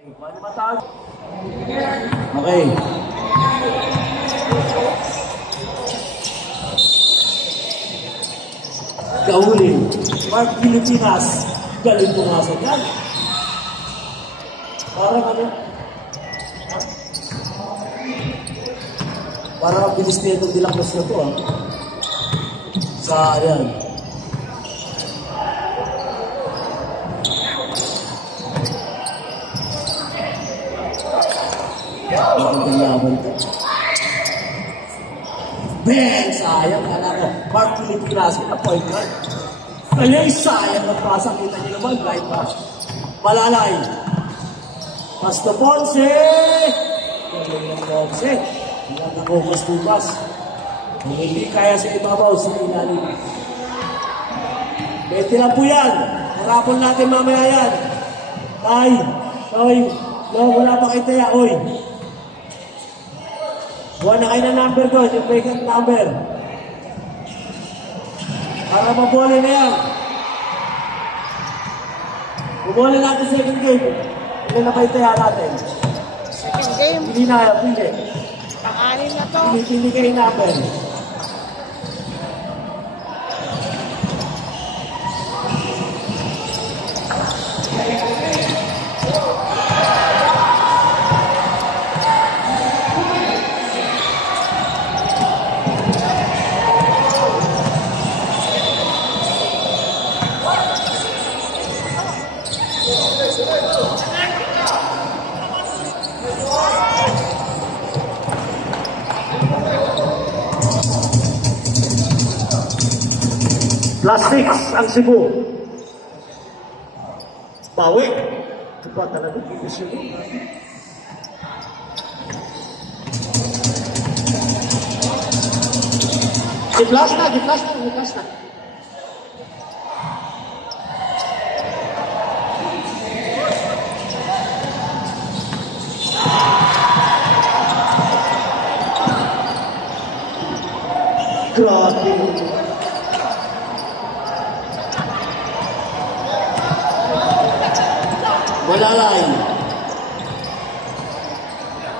Okay. Kaulin. Mark Pilipinas. Galing pumasok yan. Parang ano? Parang ang bilis na itong dilakos na ito Sa ayan. Ben! Sayang ka na ko. Mark Pilipinas, point guard. Kaya sayang ang pasa. Kita niyo naman, right pass. Malalay. Pasto Ponce! Galing ng Ponce. Hindi na kumas-kumas. Hindi kaya sa ibabaw sa ilalim. 20 lang po yan. Harapon natin mamaya yan. Tay! Toy! No, wala pa kayo taya. Oy! Buwan na kayo ng number doon, yung vacant number. Para mabuli na yan. Bumuli natin second game. Ilan na ba itaya natin? Second game? Hindi na, hindi. Pang-anim na to. Hindi kayo number. Plastics ang Cebu. Bawi. Ito pa talaga. Di-flash na. Grabe. Malalay.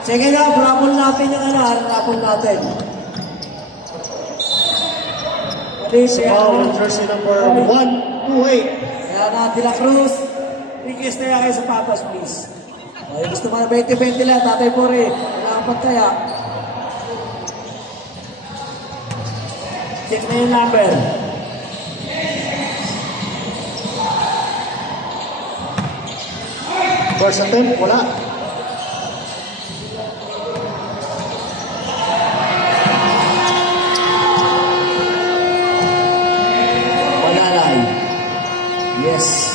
Sige na, rapol natin yung rapol natin. Jersey number 128. Kaya na, De La Cruz. Request na yan kayo sa papas, please. Ay, gusto mo na 20-20 lang, Tatay Pore. Wala kaya. Check na yung number. First attempt, wala. Malalay. Yes.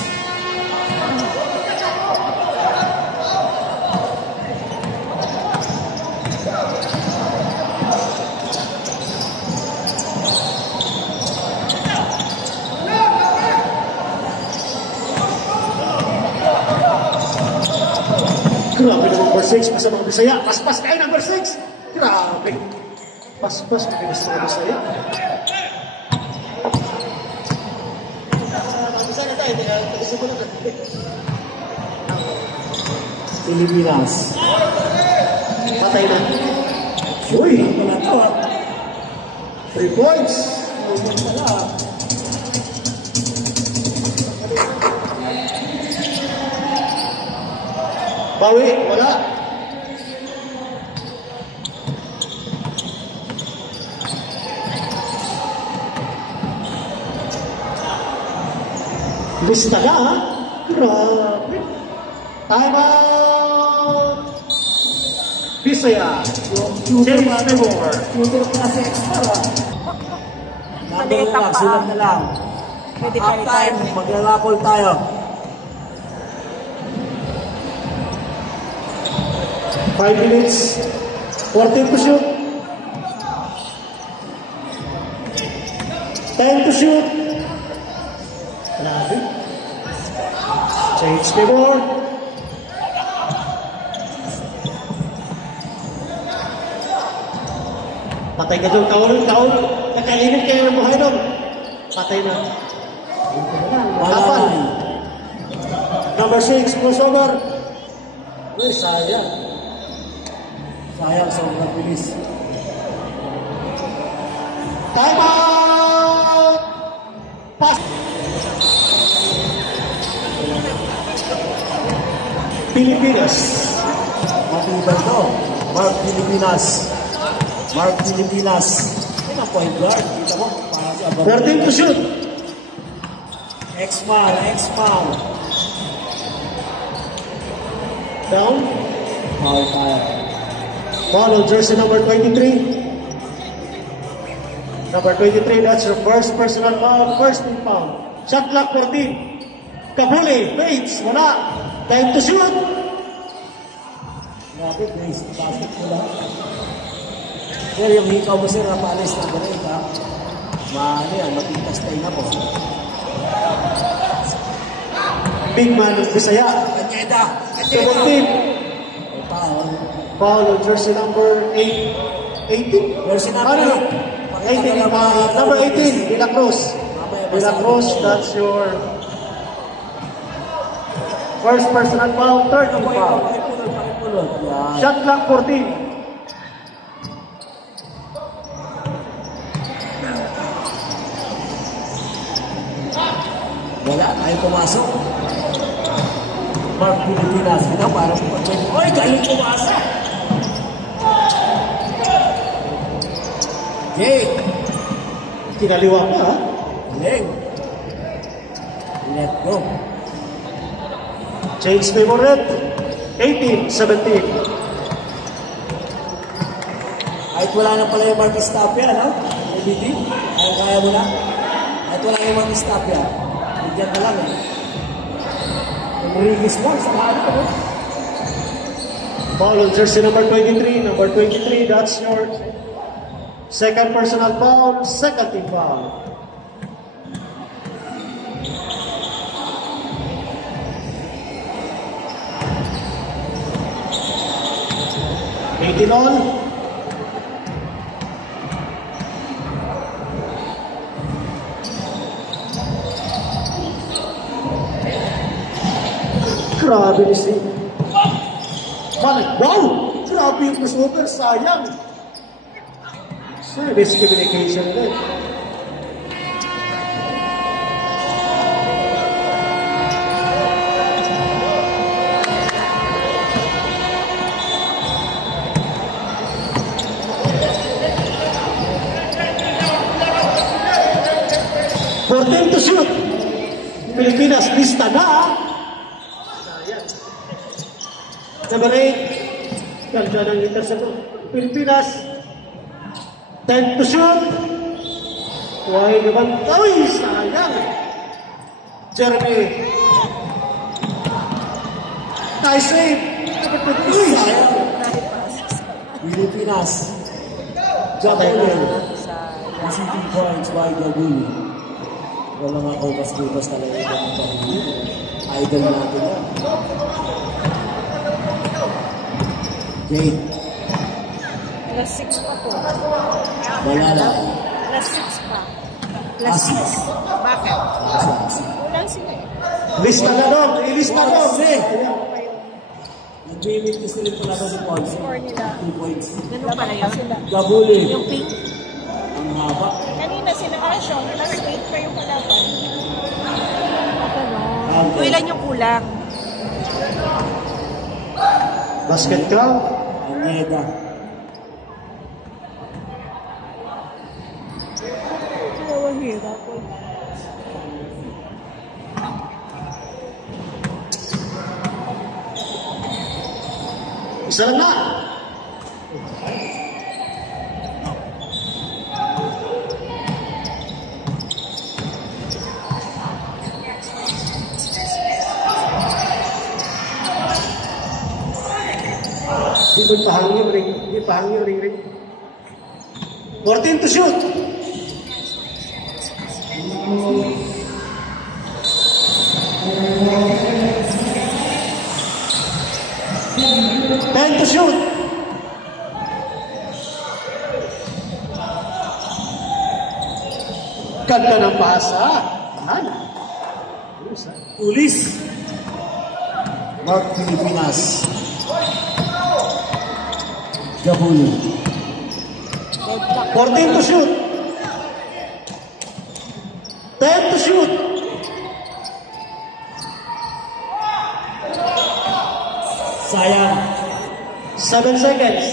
Grabe na number 6 pa sa mga Bisaya. Paspas kayo number 6. Grabe. Paspas kayo sa mga Bisaya. Pilipinas. Patay na. Uy, wala to 3 points. Bawi, wala. Lista na, ha? Grabe. Time out! Bisaya. James Memor. Tutor pa kasi extra Maliit ang paa. Sulat na lang. Pwede Half time, maglalakol tayo. Five minutes. 14 to shoot. 10 to shoot. Grabe. Change the board. Patay ka doon. Taon. Nakainit kayo ng buhay doon. Patay na. Kapan. Number 6, crossover. Uy, sayang. Sayang, sobrang bilis. Time out! Pass! Pilipinas. Matibay to. Mark Pilipinas. Mark Pilipinas. Yan ang point guard. Kita mo, parang si Abang. 14 to shoot. X-Man, X-Man. Down. Foul tayo. Foul on jersey number 23. Number 23, that's your first personal foul, first team foul. Shot clock 14. Kabuli, fades, wala. Time to shoot. Grabe, guys. Basket mo lang. Sir, yung hikaw mo, sir, napalis na ganun, ha? Ano yan, matitas tayo na po. Big man ng Bisaya. Kanyeda! 17. May foul. Foul on jersey number 18. Jersey number Ano? 18, number 18, De La Cruz. De La Cruz, that's your first personal foul, third team foul. Pakipulot. Yan. Shot clock 14. Wala, tayo pumasok. Mark Pilipinas. Kita, parang pag-check. Oy, kayo pumasok! Jake! Kinaliwa pa, ha? Galing. Let go. Change favorite. 18, 17. Kahit wala na pala yung Mark Estapia, no? ABT? Kaya mo na? Kahit wala yung Mark Estapia. Bigyan ka lang, eh. Enriquez mo, sa ano, no? Foul on jersey number 23. Number 23, that's your second personal foul, second team foul. On. Grabe ni si. Wow! Grabe yung crossover, sayang. Service communication din. To shoot. Pilipinas, lista na. Sayang. Number 8. Ganda ng interceptor. Pilipinas. 10 to shoot. Why naman? Ay, sayang. Jeremy. Nice save. Uy, sayang. Pilipinas. Jabalin. City points by Gabuli. Wala nga kupas-kupas talaga yung pamilya. Idol natin yan. Jade. Plus 6 pa po. Wala na. Plus 6 pa. Plus 6. Bakit? Kulang sila eh. lista na doon. Ilista na doon. Nag-limit kasi rin pala sa points. Score nila. 2 points. Ganun pala yun. Gabuli. Yung pink. Ang haba. Kanina sila Asyong. Plus 8 pa yung kalaban. Okay. O ilan yung kulang? Basket count. Aneda. Dalawang hirap po. Isa lang na. Hindi pahangin ring. Hindi pahangin ring. 14 to shoot. Ten to shoot. Ganda ng pasa. Ano? Ulis. Mark Pilipinas. Gabuli. 14 to shoot. 10 to shoot. Sayang. 7 seconds.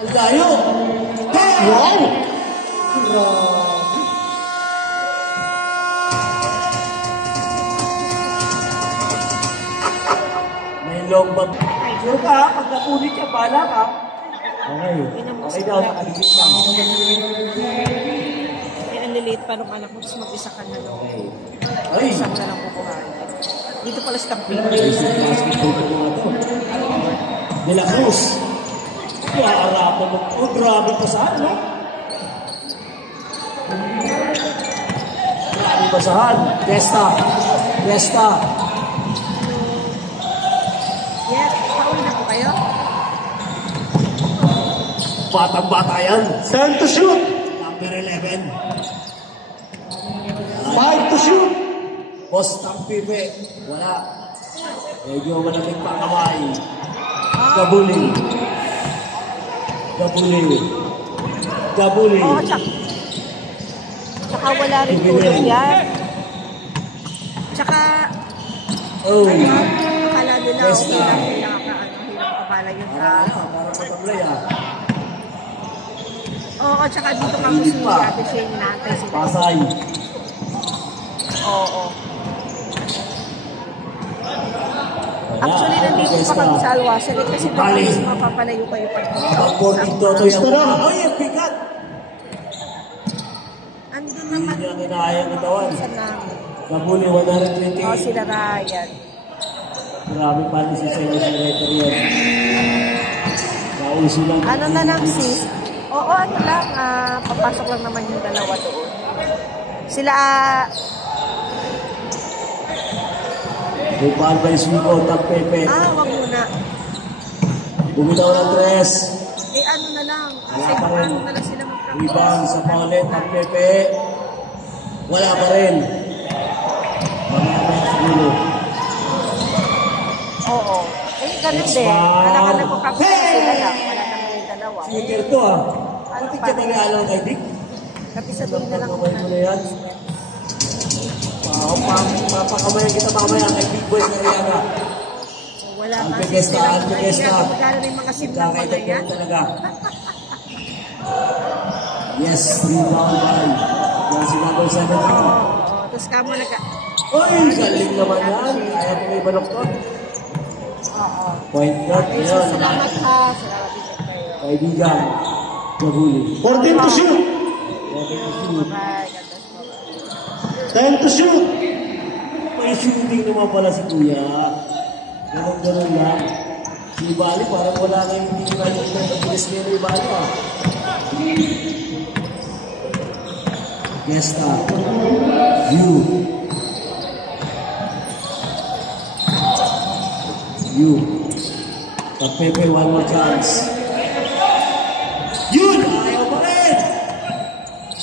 Ang layo. Wow! May long bag. Sure ka, pag napunit ka, bala ka. Okay. Okay daw, nakagigit lang. Ay, ang liliit pa nung anak mo, tapos mag-isa ka na lang. Okay. Ay! Isang na lang kukuhain. Dito pala sa tamping. Basic basketball ko mga to. De La Cruz. Kaarapan mo. Oh, grabe pa saan, no? Grabe pa saan. Testa. Testa. Yes, pauwi na po kayo? Batang-bata yan. 10 to shoot. Number 11. 5 to shoot. Postang pipe. Wala. Medyo malamig pa kamay. Gabuli. Gabuli. Gabuli. Oo, tsaka wala rin tulog yan. Tsaka, Oh. akala nila, Yes, okay lang nila nakakabala yun sa... Para matablay ah. Oo, tsaka dito kami si Ate Shane natin sila. Pasay. Oo. Actually, nandito pa kami sa Alwasan eh, kasi Bali. tapos mapapalayo kayo pa. Habang 42 to Gusto yung... na. Ay, ang bigat! Andun Hindi naman niya kinaya ang katawan. sa namin. Gabuli, 120. Oo, sila Ryan. Grabe pa rin si Senior Secretary yan. Nauso lang. Ano na lang sis? Oo, ano lang, papasok lang naman yung dalawa doon. Sila, Rebound by Suiko, Tag Pepe. wag muna. Bumitaw ng tres. Eh, ano na lang, kasi Wala pa rin. ano na lang sila mag-practice. Rebound sa paulit, Tag Pepe. Wala pa rin. Mamaya siguro. Oo. Eh, ganun din. Wala ka nagpa-practice sila lang. Wala naman yung dalawa. Sneaker to ah. Bakit ka mag-aalaw kay Dick? Kapisabihin na lang Kamay mo na yan. Papakamayan kita mamaya kay Big Boy Cariaga. So, wala Ang nga biggest na, ang biggest na. Magkano na yung mga simlang mga Kakaitak yan? mo talaga. Yes, rebound by. Yan si number 17. Oo. Tapos kamo nagka... Uy, galing naman yan. Kaya po may baloktot. Oo. Point guard. Okay, so Yan. salamat ha. Salamat din sa kayo. Kaibigan. Gabuli. 14 to shoot. Bye. God bless po. 10 to shoot. May shooting naman pala si Kuya. Ganun-ganun lang. Si Bali, parang wala kayong hindi na yung nagbilis niya ni Bali ah. Gesta. You. Pag-Pepe, one more chance. Yun! Ayaw pa rin!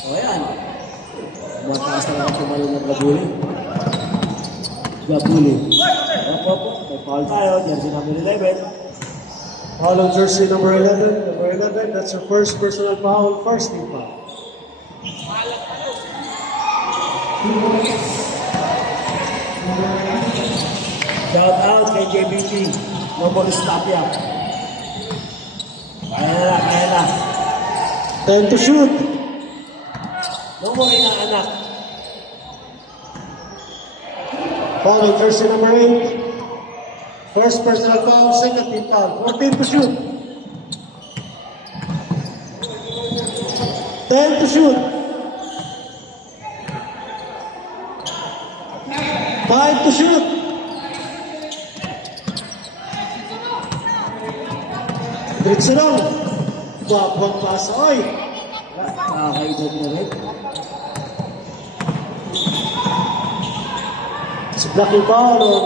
O yan. Mataas na lang tumayo ng Gabuli. Gabuli. Opo. May foul tayo. Jersey number 11. Foul on jersey number 11. Number 11, that's your first personal foul, first team foul. Shout out kay JBT. No more stop yan. Kaya na. 10 to shoot. No more inaanak. Foul on jersey number 8. First personal foul, second team foul. 14 to shoot. 10 to shoot. 5 to shoot. Diretso lang. Buwag pasa. Oy! Kakaidog na rin. It's a blocking foul on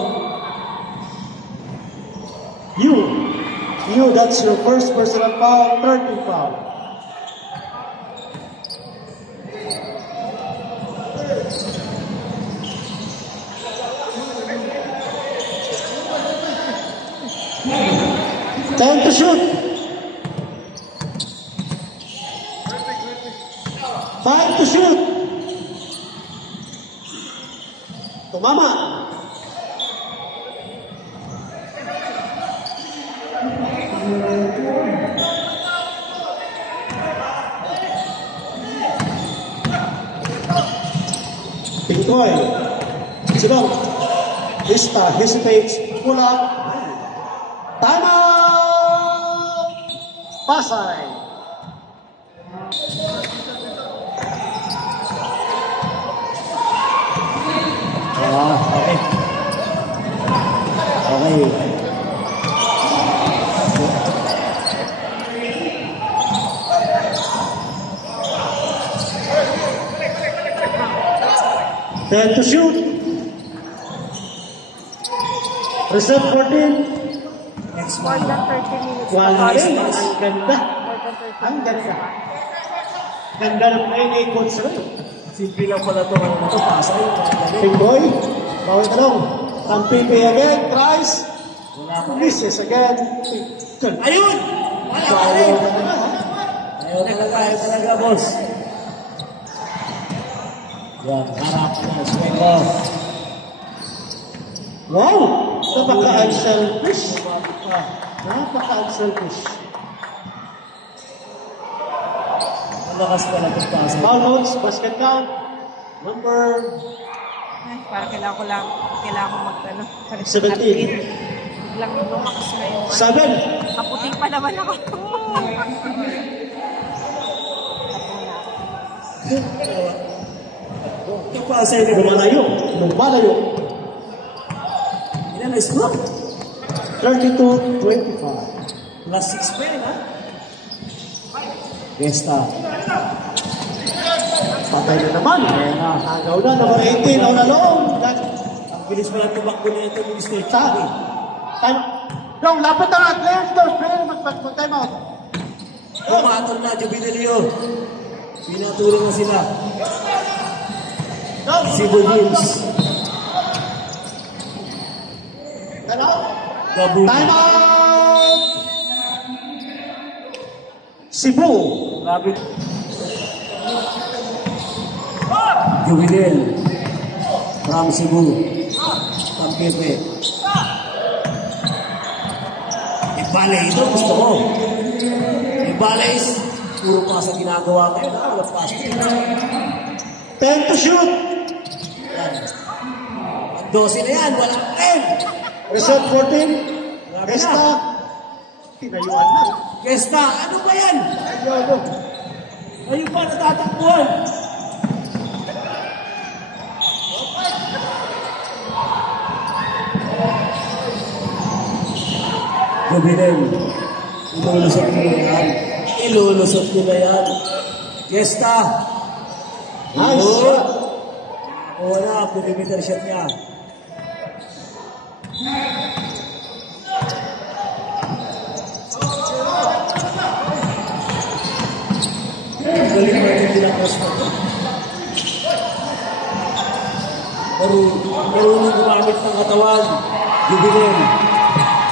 you, that's your first personal foul, third team foul. 10 to shoot. 5 to shoot. Tumama. Pintoy. Silong. Vista hesitates. Pull up. Time out! Pasay. Okay. Okay. 10 to shoot. Reserve 14. Next More one. than 30 minutes. One pa rin. rin. Ang ganda. More than 30 Ang minutes. ganda. Ganda ng play ni Coach Ray. Simple lang pala ito. Ano ito? Pasay. Pintoy. Bawal talong. Ang pipi again. Tries. Wala pa rin. Misses again. Ayun! Wala pa rin. Ayaw talaga, boss. Yan, harap na. Swego. Wow! Napaka-unselfish. Napaka-unselfish. Ang lakas pala itong pasay. Foul notes, basket count. Number Ay, parang kailangan ko mag-ano. 17. Biglang lumakas na yung 7. kaputi pa naman ako. Itong pasay na Lumalayo. Lumalayo. Ilan na score? 32-25. Plus 6 pa yun, ha? Gesta. Patay na naman. Ayan na. Agaw na. Number 18. Now na loob. Ang bilis pala tumakbo na ito ng stage. Time. Long, lapit na lang. Players daw. Players mag-time out. Pumatol na, Jubililio. Pinatulong na sila. Cebu Hills. Gabu. Time out! Cebu. Grabe. Jubilil. From Cebu. Tampipe. Ibale ito, gusto ko. Ibale is puro pa sa ginagawa ngayon. Walang plastic. 10 to shoot. Ang 12 na yan, walang 10. Reserve 14. Grabe Gesta. na. Tinayuan na. Gesta, ano ba yan? Ayun. Ayun pa natatakbuhan. Jubilin. Ilulusot nila yan. Ilulusot nila yan. Gesta. Nice. Wala, perimeter shot niya. Galing mo ito pinakos mo. Marunong gumamit ng katawan. Jubilin.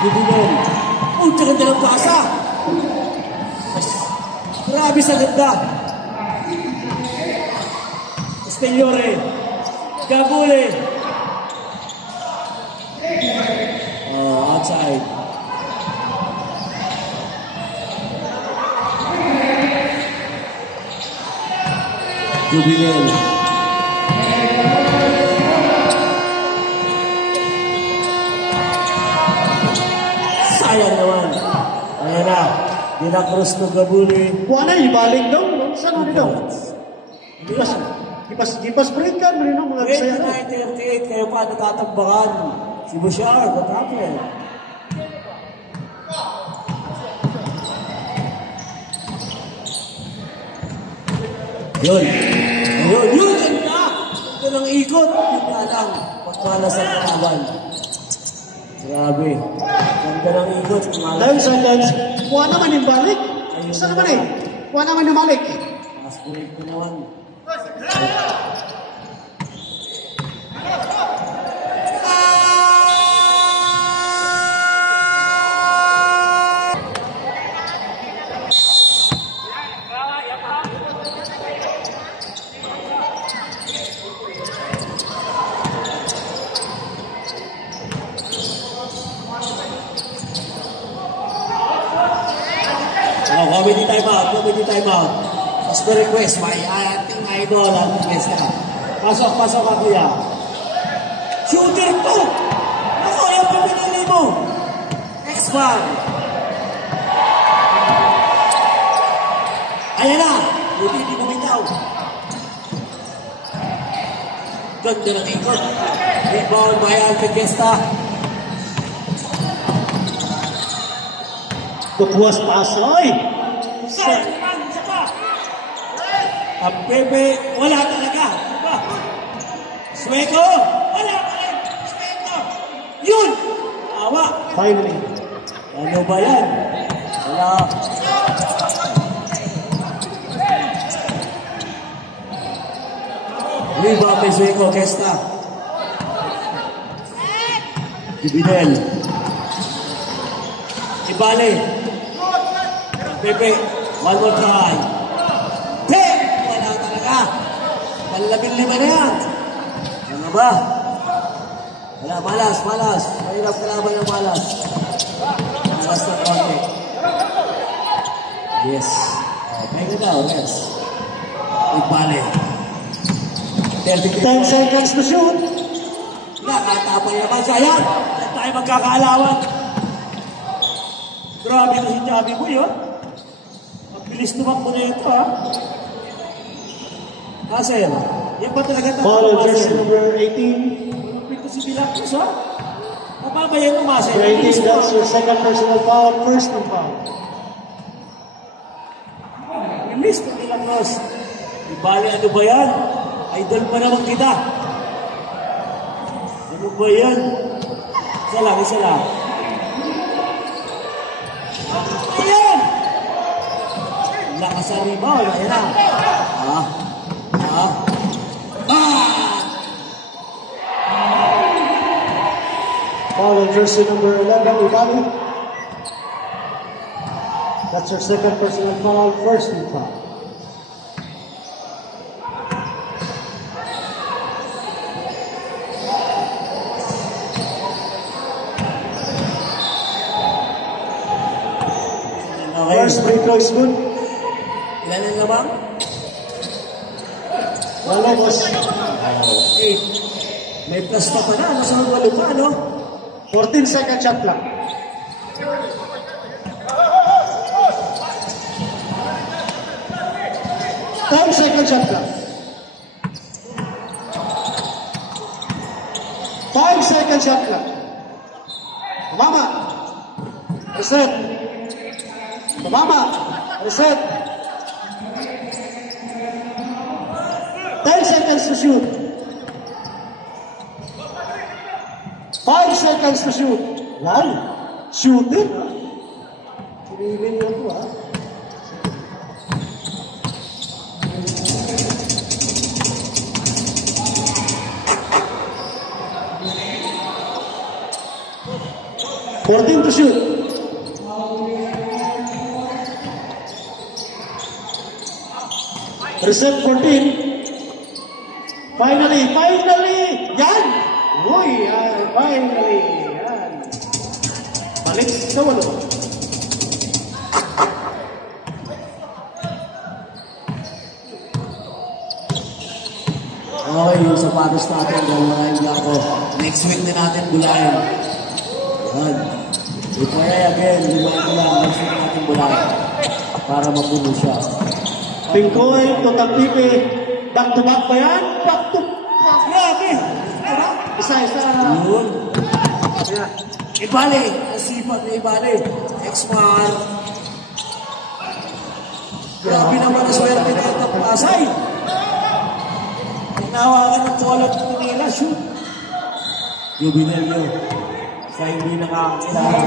Jubilin. Oh, ganda ng pasa. Grabe sa ganda. Esteliore. Gabule. Oh, outside. Jubilin. Sayang naman. Ayan na. De La Cruz to Gabule. Wala, ibalik daw. Saan ano daw? Gipas break ka. Ano yung mga kasaya daw? 29-38, kayo pa natatambakan. Si Bouchard, what happened? Yun. Ayun, yun, yun na. Ito ng ikot. Yun na lang. Pagmalas ang kalaban. Grabe. Ganda ng ikot. 9 seconds. Wala naman yung balik. Saan naman eh? Wala naman yung balik. Mas break ko naman. Oh, comedy time out, comedy time out. As the request, my ating idol, ang request ka. Pasok ka kuya. Shooter po! Ako, yung pipinili mo. X1. Ayan na! Buti hindi bumitaw. Ganda ng ikot. Rebound by Alfred Gesta. Kutuwas pasoy. Ang Pepe, wala talaga. Diba? Sueko! Wala talaga. Sueko! Yun! Awa! Finally. Ano ba yan? Wala. Rebound by Sueko, Gesta. Ibinel. Ibale. Pepe, one more try. Ten! Wala talaga. Malabing lima na yan. Ano ba? Wala, malas. Mahirap kalaban ng malas. Malas na konti. Yes. Okay ka daw, yes. Ibale. 10 seconds to shoot. Nakatapal naman siya yan. At tayo magkakaalawan. Grabe na si Chubby Boy, oh. Mabilis tumakbo na ito, ha. Hazel, yan ba talaga Foul on tatapos, jersey Hazel? number 18. Ito si Bilacus, ha. Mababa yan ng Hazel. Number 18, that's your second personal foul, first team foul. Bilis na Bilacus. Ibali, ano ba yan? Idol pa naman kita. Ano ba yan? Isa lang. Ayan! Lakas ang rebound. Ayan na. Foul on jersey number 11, Ibali. That's your second personal foul, first team foul. Okay. First free throw is good. Ilan ang lamang? Wala, boss. Okay. May plus pa pa na. Nasa walo pa, no? 14 second shot clock. Ten second shot clock. 5 second shot clock. Mama. Reset. Mama. Reset. 10 seconds to shoot. 5 seconds to shoot. Wow. Shooting. Sinilin mo ito, ha? $14 to shoot. Reset 14. Finally! Yan! Uy, yan! Finally! Yan! Balik sa walo. Okay, yung sapatos natin, gawin na ako. Next week na natin bulayan. Yan. Ito ay again, limahin ko lang. Next week natin bulayan. Para mapuno siya. Tingkoy, total pipe. Back to back ba yan? Back to back. Grabe! Diba? Isa-isa. Yun. Ayan. Ibali. Nasipat na ibali. X1. Grabe naman ang swerte na ito. Pasay. Nahawakan ng kolot ng nila. Shoot. Jubileo. Sa hindi nakakakilala.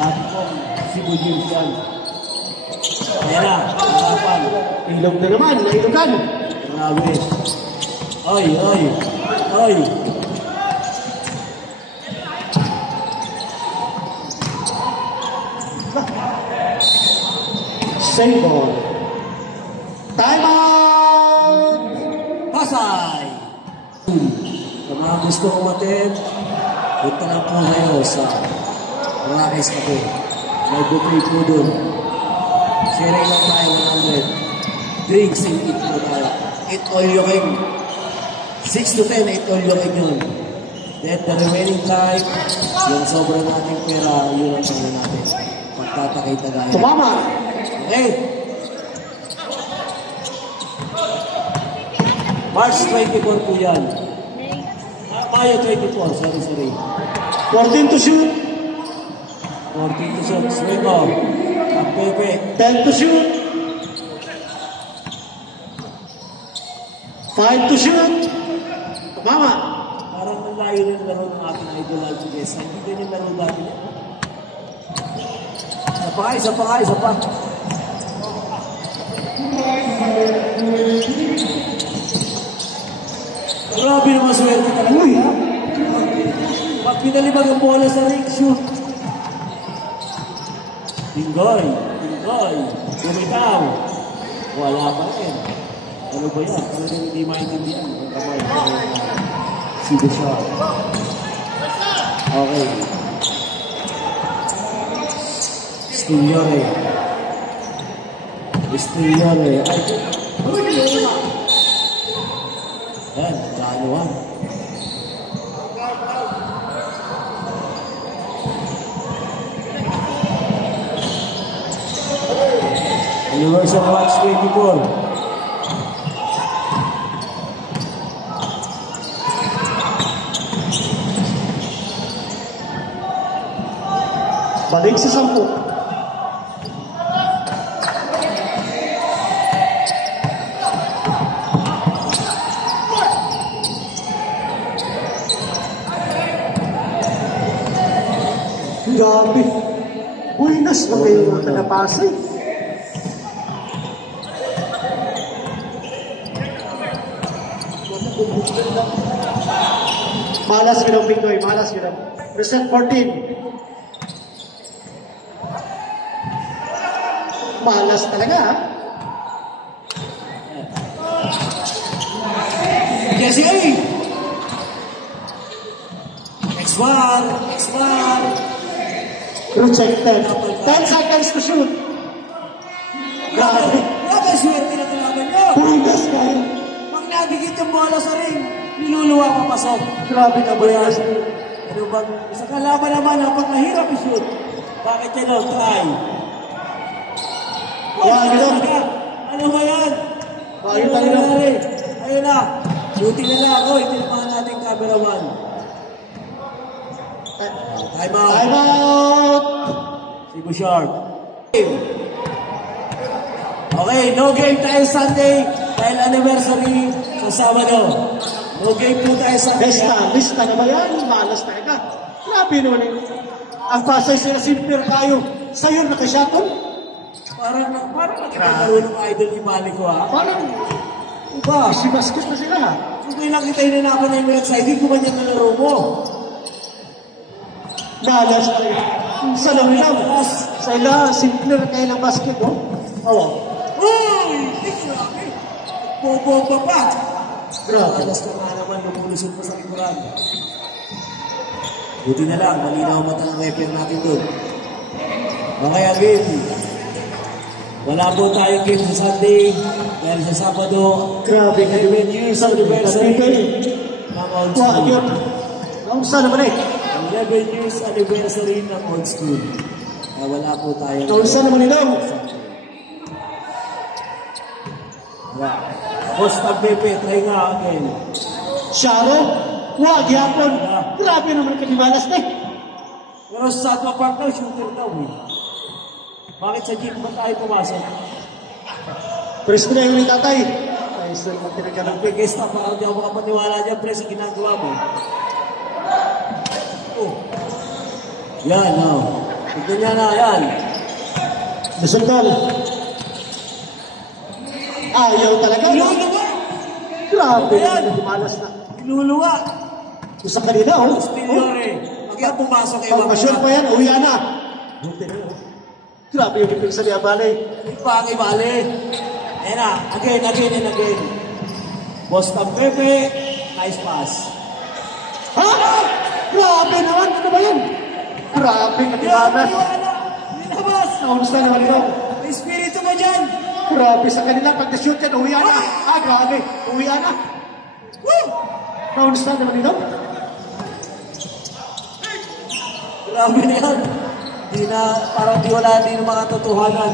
Dati ko, si Bujil yan. Ayan na. Harapan. Ilog na naman. Nailogan. Grabe. Oy. Save ball. Time out! Pasay! Sa mga gusto umatid, punta lang po kayo sa Maracay Cafe. May buffet po doon. Sharing lang tayo 100. Drinks and eat po tayo. Eat all you can. 6 to 10, eat all you can yun. Then the remaining time, yung sobra nating pera, yun ang pera natin. Pagtatakay-tagayan. Tumama. Okay. March 24 po yan. Mayo 24, sorry. 14 to shoot. 14 to shoot. Swing mo. Pepe. 10 to shoot. 5 to shoot. Tumama. Parang malayo rin laro ng aking idol Alvarez. Hindi din yung laro dati. Isa pa. Grabe naman swerte talaga. Uy. Pag pinalibag ang bola sa ring, shoot. Tinggoy. Bumitaw. Wala pa rin. Ano ba yan? Talagang hindi maintindihan. Ang kamay. Si Bishop. Okay. Stigliore. Yan, kanuhan. Universal Match 24. Balik sa 10. Grabe. Buinas na kayo mga tagapasay. Malas ka Pingoy. Present 14. Malas talaga, ha? Jesse A! X1. Rejected. 10 seconds to shoot. Grabe. Grabe, swerte na kalaban nyo. Buinas kayo. Pag nabigit yung bola sa ring, niluluwa papasok. Grabe ka, Buinas. Ano bang, sa kalaban naman, kapag mahirap i-shoot, bakit yan o, try? Wag lang. Ano ba yan? Bakit Ano tayo lang? nangyari? Ayun na, shooting na lang ako, itilmahan natin cameraman. Time out. Time out! Si Bouchard. Okay, no game tayo Sunday dahil anniversary sa Sabado. No game po tayo Sunday. Lista na ba yan? Malas talaga. Grabe naman yun. Ang Pasay sila simple tayo. Sa'yo nakashottle? Parang nakikagaro ng idol ni Mali ko ha. Parang Iba. si basket na sila. Kung may nakita yun na ako na yung Emirates ID, kung man yung nalaro mo. Malas tayo. Sa lang lang. Sa ila, simple na kayo ng basket, oh. Oo. Uy! Grabe! Bobo pa! Grabe. Alas ka nga naman, lumulusot pa sa likuran. Buti na lang, malinaw mata ng refer natin doon. Okay, again. Wala po tayong game sa Sunday dahil sa Sabado. Grabe ka 11 years anniversary ng Old School. Yun. Ang saan naman eh. 11 years anniversary ng Old School. Wala po tayong Ang saan naman nila. wala. Tapos Pepe, try nga again. Sharo. Wag, yapon. Grabe naman ka di malas na eh. Pero sa Satwa Park daw, shooter daw eh. Bakit sa gym ba tayo pumasok? Presto na yung tatay. Ay, sir, magtinig ka ng Nagpigesta, parang di ako makapaniwala dyan, pre, sa ginagawa mo. Oh. Yan, no. Tignan niya na, yan. Nasundal. Ayaw talaga. Iluluwa! Grabe. Ayan. Malas na. Iluluwa! Sa kanina, oh. Stilyore. Pag yan pumasok, Pag ewan masyur pa yan, uwi na. Buti na, oh. Grabe yung ipig sa niya, balay. Ipangay, bale. Ayan na, again. Boston Pepe, nice pass. Ha? Grabe naman. Ano ba yan? Grabe, Yan, katibanas. maniwala! Nilabas! Naunsa naman ito. Espiritu na dyan! Grabe sa kanila. Pag na-shoot yan, uwian na. Grabe. Uwian na. Woo! Na-understand naman nito? Grabe na yan. Di na, parang di wala din mga totohanan.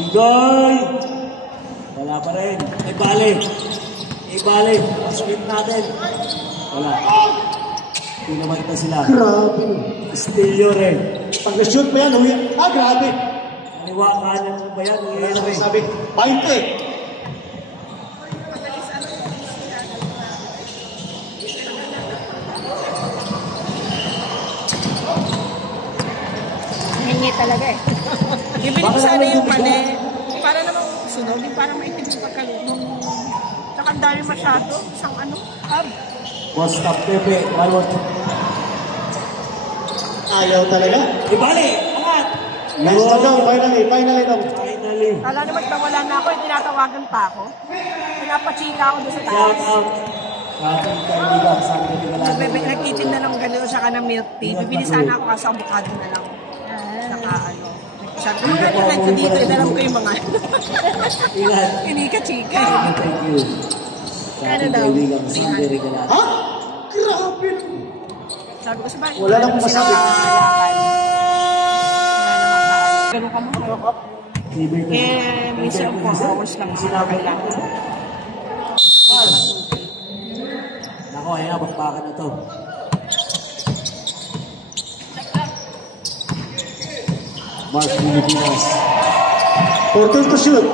Bigoy! Wala pa rin. Ibalik. Ibalik. Masakit natin. Wala. Hindi naman ito sila. Grabe. Still yun rin. Pag na-shoot mo yan, uwian. Grabe. Aniwakaan mo ba yan? Sabi, sabi, 20. Hingi talaga eh. Ibili ko sana yung mali. Para namang sunod, para maitid yung pagkalunong. Tsaka ang dami masyado. Isang ano, hub. Boss Top Pepe. Balot. Ayaw talaga. Ibalik! Angat! Nice na daw, finally daw. Finally. Kala naman wala na ako, tinatawagan pa ako. Pinapachika ako doon sa Shout taas. out. Ating kaibigan sa ating kaibigan. Nagtitinda ng gano'n siya ka ng milk tea. Bibili sana ako kasi avocado na lang. Saka ano. Sabi ko, kahit ko dito, inalam ko yung mga Ingat. inika-chika. Thank you. Sa ating kaibigan sa ating regalan. Ha? Grabe. Sabi ko sa bahay. Wala lang masabi. Ganun ka mo. Minsan 4 hours lang sila kailangan. Nako, ayan na, bakbakan na to. Mark Pilipinas. 14 to shoot.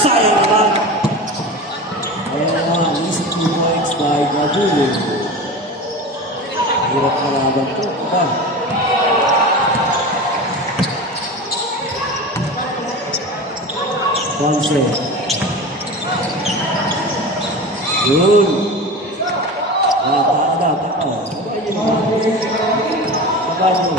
Sayang naman. Ayan na naman, easy 2 points by Gabulo. Hirap na laban to. Aba. Ponce. Yun. Taka. Pagano.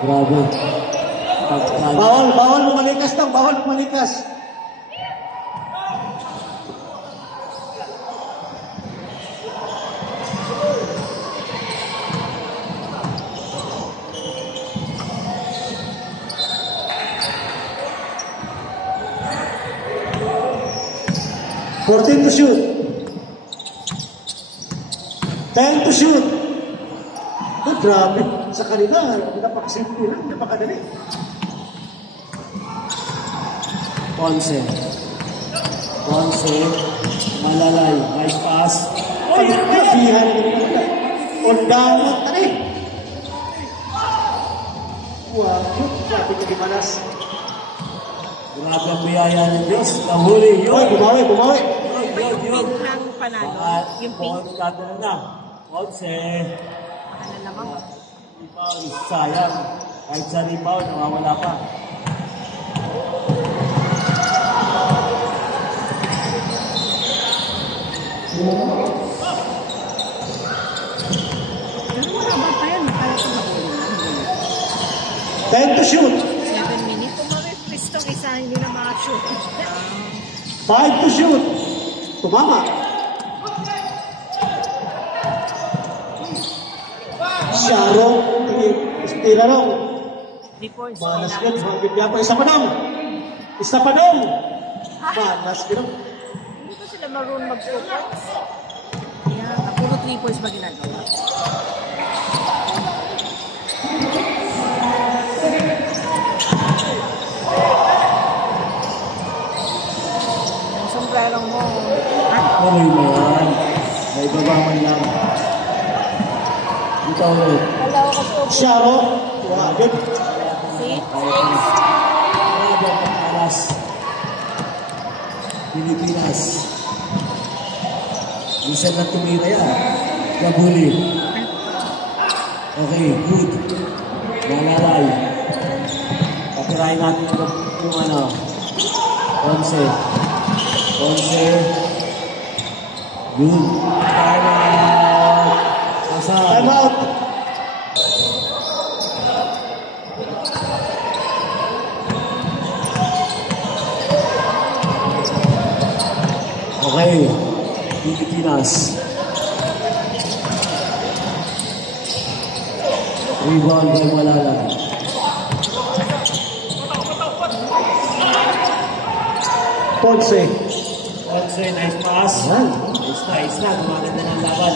Grabe. Bawal lumalikas daw, bawal lumalikas. To shoot. 10 to shoot. Grabe. Sa kanila, napakasimple lang, napakadali. Ponce, Malalay, nice pass. Grabihan na nila. Undangan tani. Wow, grabe ka dimanas. Grabe ang biyaya ng Diyos. Nahuli yun. Oy, bumawi. Yun. Ng panalo. Yung pink. Pumapagkata na. Ponce. Ano naman. Rebound, sayang. Kahit sa rebound, nawawala pa. Ano pa yan? Kaya ito mahuli. 10 to shoot. 7 minutes. Kung ma-refresh itong isa, hindi na makashoot. 5 to shoot. Tumama. Sharon. Tira raw. 3 points. Manas ka. Bibigyan pa. Isa pa dong. Manas ka. Hindi ko sila marunong mag-focus. Kaya, puro 3 points ba ginagawa? Ang sombrerong mo. Tuloy mo yan. May babaman lang. Dito ulit. Wala ko kasi Sharon. Wagit. Grabe ang alas. Pilipinas. Minsan na tumira yan. Gabuli. Okay, good. Malalay. Patirahin natin yung Ponce. Ponce. Good. Time out. Sasal. Time out. Okay. Pilipinas. Rebound by Malala. Ponce. Ponce, nice pass. Yan. Nice na. Gumaganda ng laban.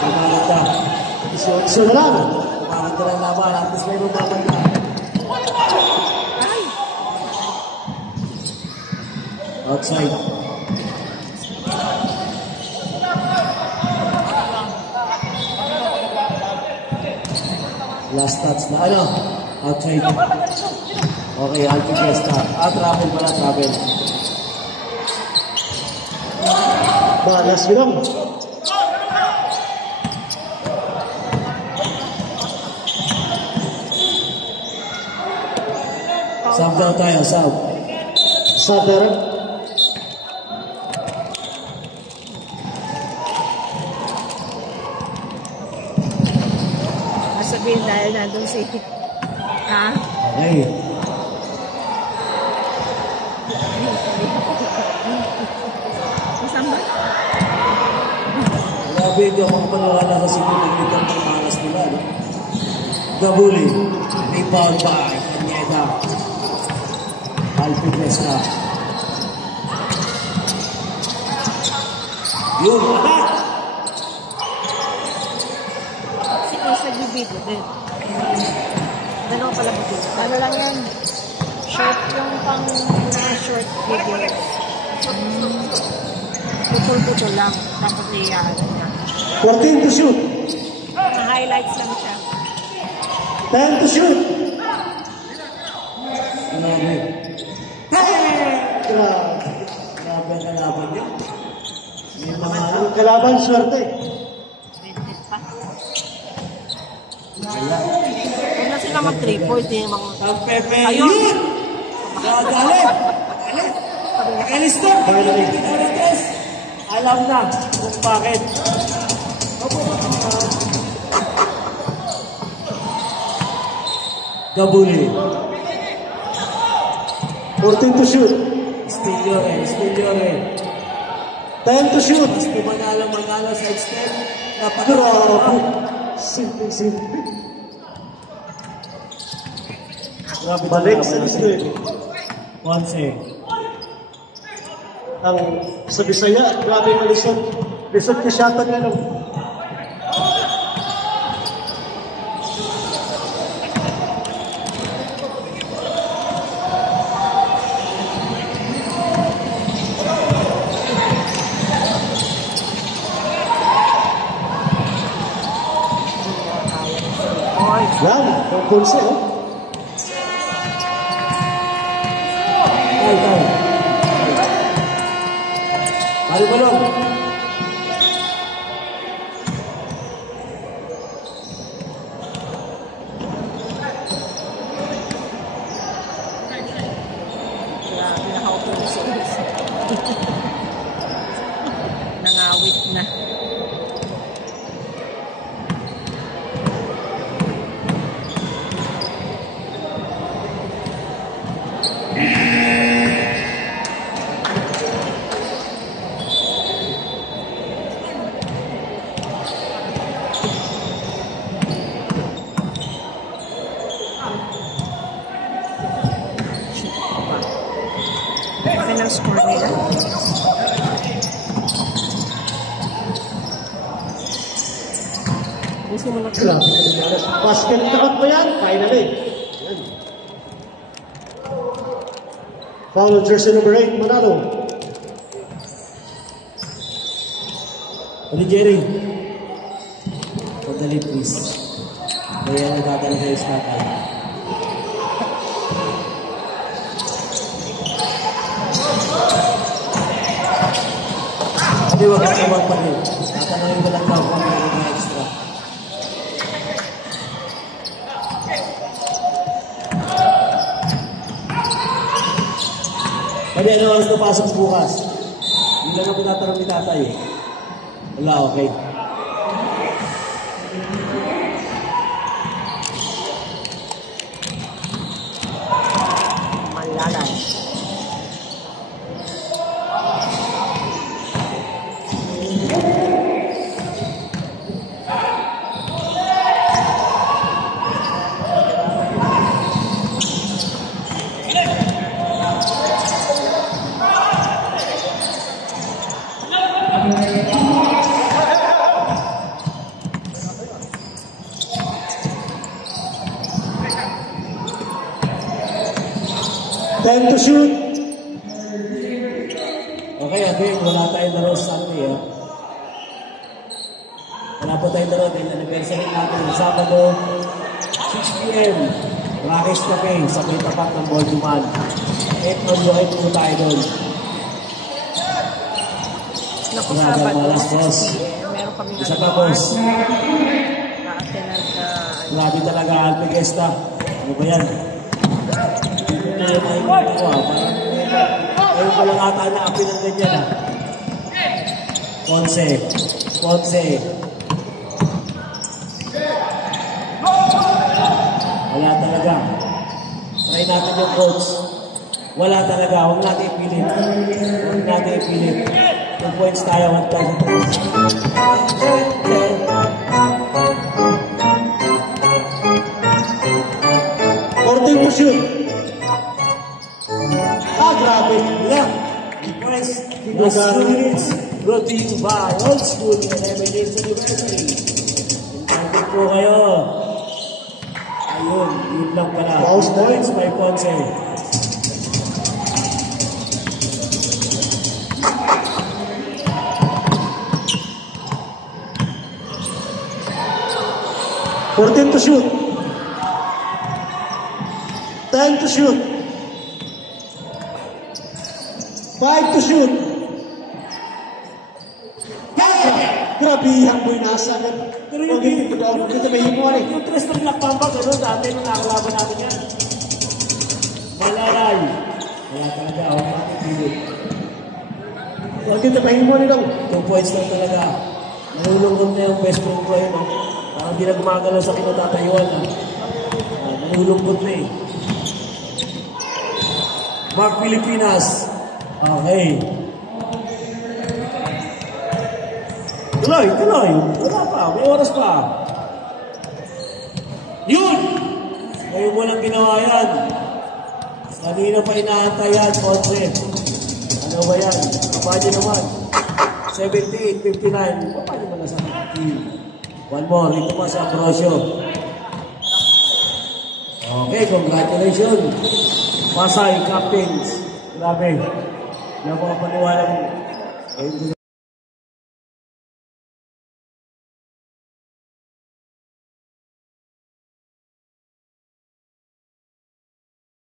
Gumaganda. 18 na lang. Gumaganda ng laban. At least may gumaganda. Outside. Last touch na. Ano? Outside. Okay, Alpi Fiesta. Travel pala, travel. Balas bilang. Sub daw tayo, sub. Sader. Sabihin dahil nandun si... Ha? Okay. Saan ba? Grabe, hindi ako panalala kasi kung nagbigyan ng malas nila. No? Gabuli. Rebound by Kanyeda. Alpi Fiesta. Yun, anak! Siguro sa bibig din. Ganun pala ba dito? Ano lang yan? Short yung pang mga short videos. Putol-putol lang. Tapos iyan niya. 14 to shoot. Mga highlights lang siya. 10 to shoot. Grabe. Grabe. Grabe ang kalaban niya. May mga ano. Ang kalaban, swerte. Minute pa. Wala. Huwag na sila mag-3 points. Yung mga... Ang Pepe. Ayun! Yun! Gagalit! Alis na! Pinalites! Alam na kung bakit. Gabuli. 14 to shoot. Still yore. 10 to shoot. Mas manalo sa extent. Grabe. Simple. Grabe Balik talaga sa natin. district. Ponce. Ang sa Bisaya, grabe yung lisod. Lisod ka siya ito nga nung. Yan, ang Ponce, oh. Tay. Mari balon. Grabe na ako po sa nangawit na. Final score nila. Gusto mo na Grabe ka din. Basket count mo yan, finally. Yan. Foul on jersey number 8, Manalo. Ano, Jerry? Sandali, please. Kaya nagdadala sa iskakal. Hindi, wag ka magpagin. Tatanungin ko lang daw kung may mga extra. Pwede ano oras na pasok bukas? Hindi lang ang pinatanong ni tatay eh. Wala, okay. Malalay. Time to shoot. Okay, again, wala tayong laro sa Sunday, ha? Wala po tayong laro dahil anniversary natin sa Sabado, 6 p.m. Rakesh Cafe, sa may tapat ng Borduman. 8 on the 8 po tayo doon. Naku, Grabe, Sabado, malas, boss. 6 p.m. Meron kami Isa pa, boss. na-attend na Grabe talaga, Alpe Gesta. Ano ba yan? Hindi ko na makikita ko, ha? Parang ayaw ko lang ata na api ng ganyan, ha? Ponce. Wala talaga. Try natin yung coach. Wala talaga. Huwag natin ipilit. 2 points tayo. 1,000 points. 14 to shoot. Grabe. Yeah. Points. Last 2 minutes. Brought to you by Old School and Emergence University. Invited po kayo. Ayun. Yun lang pala. House Points by Ponce. To shoot. 10 to shoot. 5 to shoot. Grabe, hangboy nasa. Pero yung dito may himuan eh. yung tres na pinakpang ba, gano'n, dati nung nakalaban natin yan. Malalay. Kaya talaga, ako nakikilit. Dito may himuan daw. 2 points lang talaga. Nanulungkot na yung best friend ko yun. Parang di na gumagalaw sa kinatatayuan. Nanulungkot na eh. Mark Pilipinas. Okay. Tuloy. Wala pa. May oras pa. Yun! Ngayon mo lang ginawa yan. Kanina pa inaantay yan, Ponce. Ano ba yan? Kapadyo naman. 78-59. Paano mo na sa team? One more. Ito pa sa Ambrosio. Okay, congratulations. Pasay, captains. Grabe. Hindi ako kapaniwalang